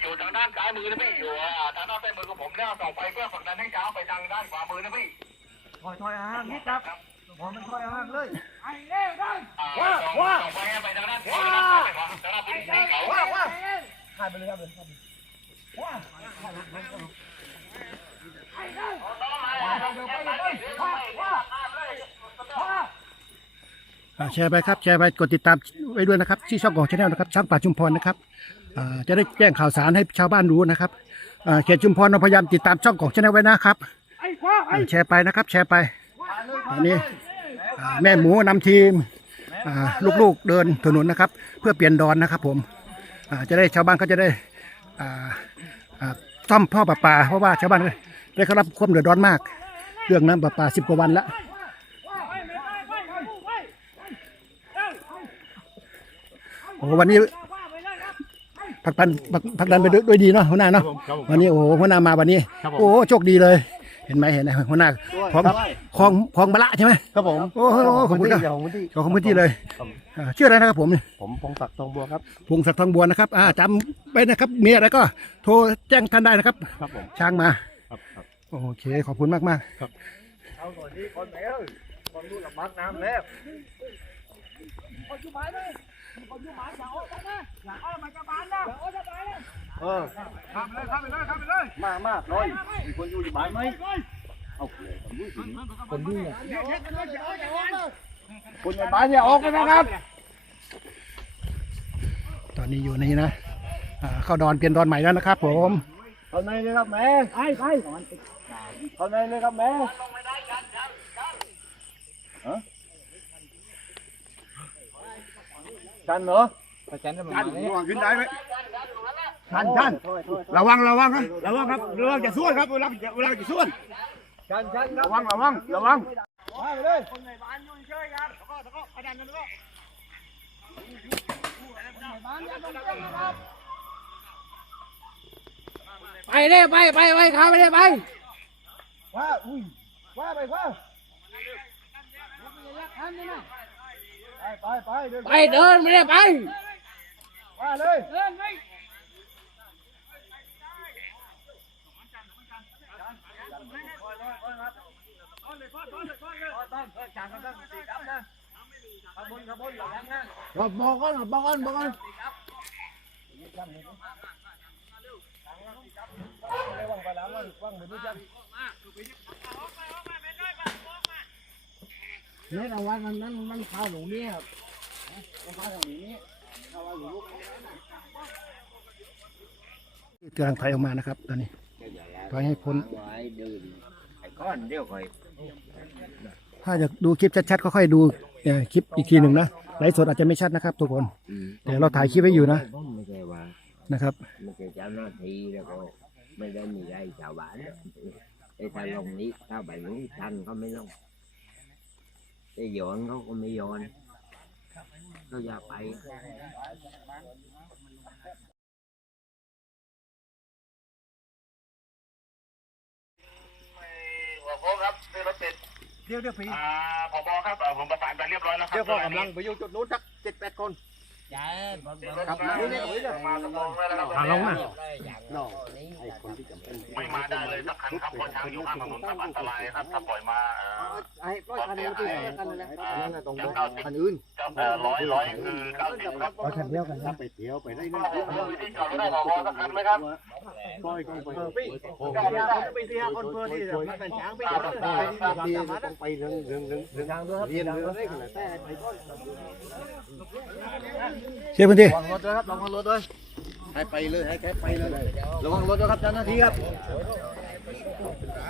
อยู่ทางด้านซ้ายมือนะพี่อยู่อ่าทางด้านซ้ายมือของผมเนี่ยส่องไฟเพื่อผลักดันให้ช้างไปทางด้านขวามือนะพี่ถอยถอยห่างนิดครับพอมันถอยห่างเลยอ่าส่องส่องไฟให้ไปทางด้านขวาทางด้านขวาทางด้านพื้นที่เขาว่าว่าถ่ายไปเลยครับเลยว่าอ่าแชร์ไปครับแชร์ไปกดติดตามไว้ด้วยนะครับที่ช่องของชาแนลนะครับช่างป่าชุมพรนะครับอ่า จะได้แจ้งข่าวสารให้ชาวบ้านรู้นะครับอ่าเขตชุมพรเราพยายามติดตามช่องของชาแนลไว้นะครับอ่าแชร์ไปนะครับ แชร์ไปอันนี้อ่าแม่หมูนำทีมอ่าลูกๆเดินถนนนะครับ เพื่อเปลี่ยนดอนนะครับ ผมอ่าจะได้ชาวบ้านก็จะได้อ่าอ่าซ่อมพ่อประปา เพราะว่าชาวบ้านได้เขารับความเดือดร้อนมาก เรื่องน้ำประปาสิบกว่าวันละโอ้โหวันนี้ ผลักดันผลักผลักดันไปด้วยด้วยดีเนาะหัวหน้าเนาะวันนี้โอ้โหหัวหน้ามาวันนี้โอ้โหโชคดีเลย เห็นไหมเห็นไหมหัวหน้าของของของบะละใช่ไหม ครับผมโอ้โหขอบคุณครับเดี๋ยวผมที่ของพื้นที่เลยอ่าชื่ออะไรนะครับผมเนี่ยผมพงศักดิ์ทองบัวครับพงศักดิ์ทองบัวนะครับอ่าจำไปนะครับ มีอะไรก็โทรแจ้งท่านได้นะครับ ครับผมช้างมา ครับครับ โอเค ขอบคุณมากมากเอาหน่อยนี้คนไหนเอ้ย คนรู้ละมักน้ำแล้วเออข้ามไปเลยข้ามไปเลยข้ามไปเลยมากมากน้อยมีคนอยู่ที่บ้านไหมเอาคนยู่ที่นี่คนอยู่เนี่ยคนในบ้านอย่าออกกันนะครับ ตอนนี้อยู่ในนะเข้าดอนเปลี่ยนดอนใหม่แล้วนะครับผมเข้าในเลยครับแม่ไปไปเข้าในเลยครับแม่ฮะ ชันเหรอชันจะมาขึ้นได้ไหมชันชันระวังระวังครับระวังครับระวังจะส่วนครับเวลาเวลาจะส่วนชันชันระวังระวังระวังไปเลยคนในบ้านอยู่เฉยครับแล้วก็แล้วก็ขยันกันแล้วก็ไปเลยไปไปไปข้าไปเลยไปว่าอุ้ยว่าไปว่าไป ไปไปเดินไปเดินไม่ได้ไปว่าเลยเดินไปบอกบอกก่อนบอกก่อนบอกก่อน เนี่ยรางวัลมันนั้นมันเข้าหลงเนี่ยครับมันเข้าหลงนี้กำลังถอยออกมานะครับ ตอนนี้ถอยให้พ้นก้อนเดียวคอยถ้าจะดูคลิปชัดๆก็ค่อยดูคลิปอีกทีหนึ่งนะไลฟ์สดอาจจะไม่ชัดนะครับ ทุกคนแต่เราถ่ายคลิปไว้อยู่นะนะครับไม่ใช่เจ้าหน้าที่แล้วก็ไม่ได้มีอะไรชาวบ้านไอ้ถ้าลงนี้ถ้าไปนี้ทันเขาไม่ลง ไอ้โยนเขาก็ไม่โยนก็อย่าไปหัวโค้งครับเป็นรถติดเดี๋ยวเดี๋ยวพี่อ่าผบครับเอ่อผมประสานไปเรียบร้อยแล้วครับเดี๋ยวก็กำลังไปอยู่จุดนู้นสักเจ็ดแปดคน ครับมาสมองไว้แล้วครับ ลงมาไม่มาได้เลยสักคันครับเพราะช้างอยู่ข้างถนนครับอันตรายครับถ้าปล่อยมาเอ่ อไอ้ร้อยคันนี้ตีกันเลยนะตรงเก้าสิบคันอื่นจะเอ่อร้อยร้อยคือเก้าสิบครับคันเดียวกันครับไปเที่ยวไปได้นะที่จอดไม่ได้ผบสักคันไหมครับปล่อยกันไปพี่ไปเที่ยวคนเพื่อที่จะเป็นช้างไปดีต้องไปเรื่องเรื่องเรื่องเรื่องเรียนเรื่องอะไรกันแต่ไปก่อนเชียร์พื้นที่ระวังรถด้วยครับระวังรถด้วยให้ไปเลยให้แค่ไปเลยระวังรถด้วยครับเจ้าหน้าที่ครับ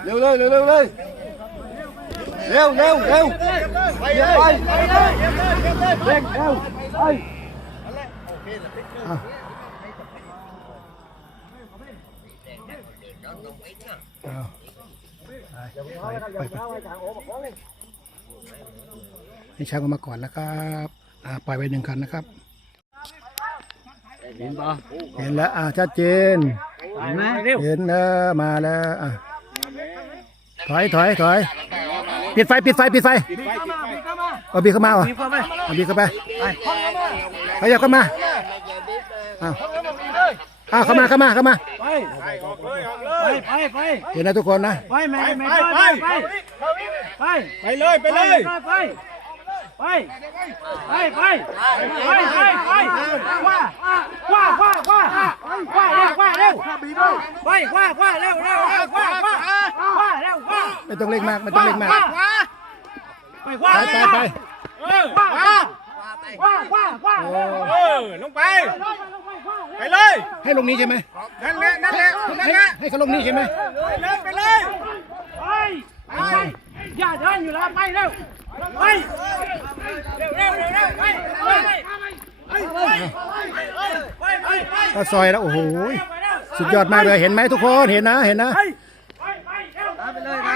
เร็วเลยเร็วเร็วเลย เร็วเร็วเร็วไปเลยไปเลยเร่งเร็วไปไปไปให้ช้างออกมาก่อนนะครับอ่าปล่อยไปหนึ่งคันนะครับ เห็นปะเห็นแล้วอ่าชัดเจน เห็นไหมเร็วเห็นแล้วมาแล้วอะถอยถอยถอย ปิดไฟปิดไฟปิดไฟเอาบีเข้ามาเหรอเอาบีเข้าไปไปขยับเข้ามาอ้าวอ้าวเข้ามาเข้ามาเข้ามาไปออกเลยออกเลยไปไปเห็นนะทุกคนนะไปแม่แม่ไปไปไปไปเลยไปเลยไปไปไปไปไปไปไปว่าว่าว่าว่าว่าเร็วว่าเร็วไปว่าว่าเร็วเร็วเร็วว่าว่าว่าเร็วว่า ไม่ต้องเร่งมากไม่ต้องเร่งมากไปว่าไปไปไปเออว่าว่าว่าว่าว่าโอ้เออลงไป ไปเลยให้ลงนี้ใช่ไหมนั่นแหละนั่นแหละนั่นให้แหละให้เขาลงนี้ใช่ไหมไปเลยไปเลยไปไปอย่าเดินอยู่แล้วไปเร็วไปเร็วเร็วเร็วไปไปไปไปไปไปก็ซอยแล้วโอ้โหสุดยอดมากเลยเห็นไหมทุกคนเห็นนะเห็นนะไปไปเร็ว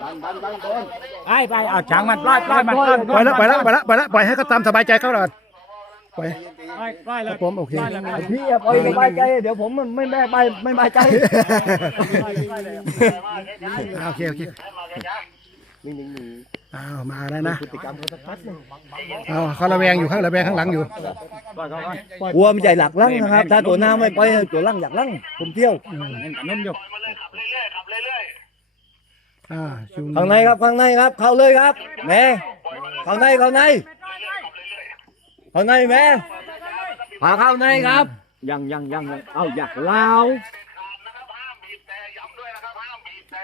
ไปไปเอาช้างมันปล่อยปล่อยมันปล่อยแล้วปล่อยแล้วปล่อยแล้วปล่อยแล้วปล่อยให้เขาตามสบายใจเขาหน่อยปล่อยปล่อยปล่อยคเลรัยบผมโอเคพี่อย่าปล่อยสบายใจเดี๋ยวผมมันไม่แม่ไปไม่บายใจโอ่าโอเคโอเคอ้าวมาแล้วนะอ้าวเขาระแวงอยู่ข้างระแวงข้างหลังอยู่กลัวมันใหญ่หลักลั่งนะครับ ถ้าตัวหน้าไม่ไปตัวลั่งอยากลั่งผมเที่ยวนุ่มอยู่อ่าชูข้างในครับข้างในครับ เข้าเลยครับแม่เข้าในเข้าในเข้าในแม่พาเข้าในครับ ยังยังยังยังเอาอยากลาว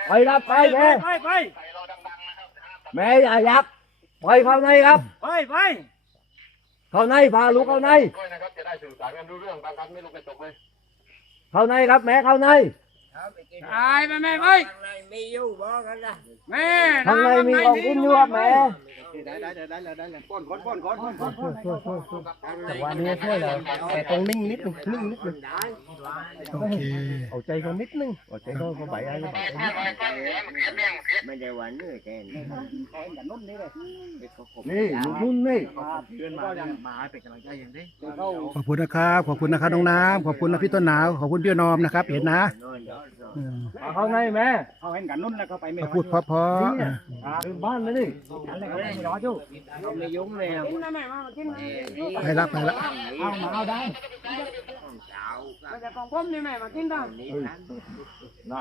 ไปครับไปแม่ไปไปแม่อย่ายักไปเข้าในครับ ไปไป เข้าในพาลูกเข้าในด้วยนะครับจะได้สื่อสารกันรู้เรื่องบางครั้งไม่ลงกระจกเลยเข้าในครับแม่เข้าใน ตายแม่แม่ไม่มีอยู่บ้าล้วแม่ทางในมีของกินอยู่แม่ได้ได้ได้ได้ได้ป้อนก้อนป้อนก้อนป้อนก้อนแต่วันนี้ช่วยเราแต่ต้องนิ่งนิดนึงนิ่งนิดนึงโอเคเอาใจเขานิดนึงเอาใจเขาเขาใบอะไรไม่ได้หวันเลยแกนนี่ลูกนุ่นนี่ขอบคุณนะครับ ขอบคุณนะครับน้องน้ำขอบคุณนะพี่ต้นหนาว ขอบคุณพี่นอมนะครับ เห็นนะนอน เดี๋ยวอืมเอาเข้าในแม่เขาเห็นกันนุ่นแล้วเขาไปไม่เขาพูดเพราะๆอะถึงบ้านแล้วนี่อะไรเขาไม่รอจุเขาไม่ยุ่งเลยอะไปละไปละเอามาเอาได้เช้าก็แต่ของผมนี่แม่มากินได้นี้ทัน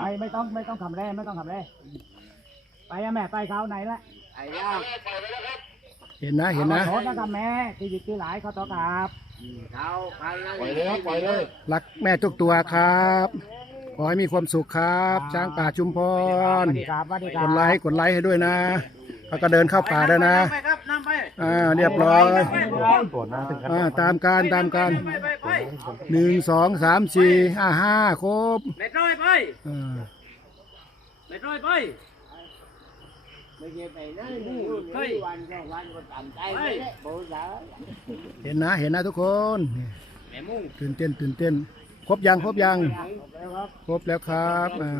ไม่ไม่ต้องไม่ต้องทำแร่ไม่ต้องทำแร่ไปอะแม่ไปเขาไหนละไอ้ย่าเห็นนะเห็นนะโทษนะครับแม่ที่ยิที่หลายเขาต่อครับเขาเขานั่นไปเลยครับไปเลยรักแม่ทุกตัวครับ ขอให้มีความสุขครับ ช้างป่าชุมพรสวัสดีครับสวัสดีคกรับดไลค์กดไลค์ให้ด้วยนะเขาก็เดินเข้าป่าแล้วนะ ไปครับน้ำไปอ่าเรียบร้อยอ่าตามการตามการไปไปไปหนึ่งสองสามสี่ห้าห้าครบเม็ดร้อยไปอ่าเม็ดร้อยไปไม่ใช่ไปนั่นนี่วันสองวันก็ตามใจไปเลยโบราณเห็นนะเห็นนะทุกคน ตื่นเต้นตื่นเต้น ครบยังครบยัง ครบแล้วครับอ่า